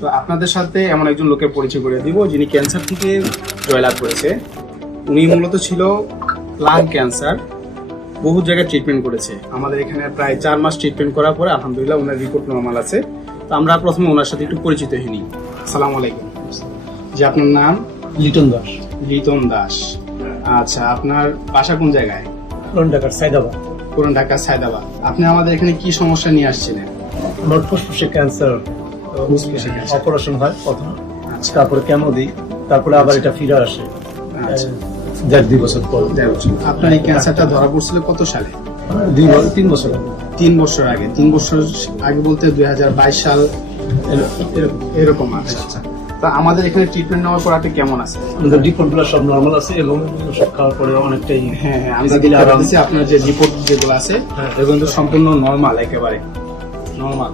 তো আপনাদের সাথে এমন একজন লোকের পরিচয় করে দিব যিনি ক্যান্সার থেকে জয়লাভ করেছে। উনি মূলত ছিল লাং ক্যান্সার, বহু জায়গায় ট্রিটমেন্ট করেছে। আমাদের এখানে প্রায় 4 মাস ট্রিটমেন্ট করার পরে আলহামদুলিল্লাহ ওনার রিপোর্ট নরমাল আছে। তো আমরা প্রথমে ওনার সাথে একটু পরিচিত হয়ে নিই। আসসালামু আলাইকুম। যে আপনার নাম? লিটন দাস। লিটন দাস। আচ্ছা, আপনার বাসা কোন জায়গায়? পুরান ঢাকার সায়দাবাদ। পুরান ঢাকার সায়দাবাদ। আপনি আমাদের এখানে কি সমস্যা নিয়ে আসছিলেন? আমার ফুসফুসে ক্যান্সার, ফুসফুসে ক্যান্সার। অপারেশন হয় প্রথম, আচ্ছা, তারপরে কেমো দিই, তারপরে আবার এটা ফিরে আসে আচ্ছা। 1.5-2 বছর পর। আপনার এই ক্যান্সারটা ধরা পড়ছিল কত সালে? 3 বছর আগে। 3 বছর আগে। 3 বছর আগে বলতে 2022 সাল এরকম। আচ্ছা। তা আমাদের এখানে ট্রিটমেন্ট নেওয়ার পর আপনি কেমন আছে? আমাদের রিপোর্টগুলো সব নরমাল আছে এবং ওষুধ খাওয়ার পরে অনেকটাই হ্যাঁ, আমি দিলে আরাম দিছি। আপনার যে রিপোর্ট যেগুলো আছে এগুলো কিন্তু সম্পূর্ণ নরমাল, একেবারে নরমাল।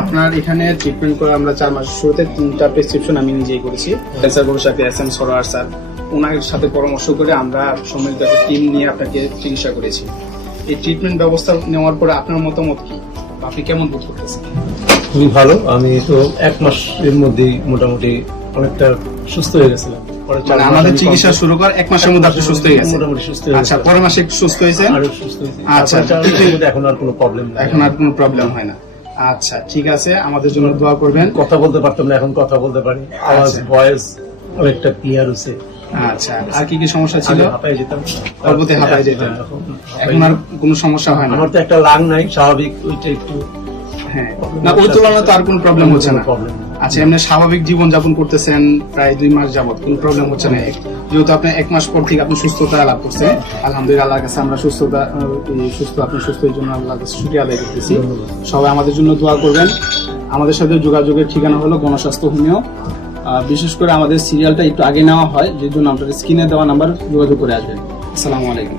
আপনার এখানে ট্রিটমেন্ট করে আমরা 4 মাস শুরুতে 3টা প্রেসক্রিপশন আমি নিজেই করেছি। ক্যান্সার গবেষক এস এম সরোয়ার স্যার, ওনার সাথে পরামর্শ করে আমরা সম্মিলিত একটা টিম নিয়ে আপনাকে চিকিৎসা করেছি। এই ট্রিটমেন্ট ব্যবস্থা নেওয়ার পরে আপনার মতামত কি? আপনি কেমন বোধ করতেছেন? খুবই ভালো। আমি তো 1 মাসের মধ্যেই মোটামুটি অনেকটা সুস্থ হয়ে গেছিলাম। পরে 4 মাস আমাদের চিকিৎসা শুরু করার 1 মাসের মধ্যে আপনি সুস্থ হয়ে গেছেন? মোটামুটি সুস্থ হয়ে আচ্ছা, গেছি। পরের মাসে একটু সুস্থ হয়েছেন? আরো সুস্থ হয়েছি। আচ্ছা, এখন আর কোনো প্রবলেম নাই। এখন আর কোনো প্রবলেম হয় না। আচ্ছা, ঠিক আছে, আমাদের জন্য দোয়া করবেন। কথা বলতে পারতাম না, এখন কথা বলতে পারি। আওয়াজ, ভয়েস অনেকটা ক্লিয়ার হচ্ছে। আচ্ছা, আর কি কি সমস্যা ছিল? হাঁপায় যেতাম, পরবর্তী হাঁপায় যেতেন, এখন আর কোনো সমস্যা হয় না? আমার তো একটা লাং নাই, স্বাভাবিক, ওইটা একটু হ্যাঁ, না ওই তুলনায় তো আর কোনো প্রবলেম হচ্ছে না। প্রবলেম। আচ্ছা, এমনি স্বাভাবিক জীবন যাপন করতেছেন প্রায় 2 মাস যাবত, কোনো প্রবলেম হচ্ছে না? যেহেতু আপনি 1 মাস পর থেকে আপনি সুস্থতা লাভ করছেন, আলহামদুলিল্লাহ আল্লাহর কাছে আমরা আপনি সুস্থের জন্য আল্লাহর কাছে শুকরিয়া আদায় করতেছি। সবাই আমাদের জন্য দোয়া করবেন। আমাদের সাথে যোগাযোগের ঠিকানা হলো গণস্বাস্থ্য হোমিও। বিশেষ করে আমাদের সিরিয়ালটা একটু আগে নেওয়া হয়, যে জন্য আপনার স্ক্রিনে দেওয়া নাম্বার যোগাযোগ করে আসবেন। আসসালামু আলাইকুম।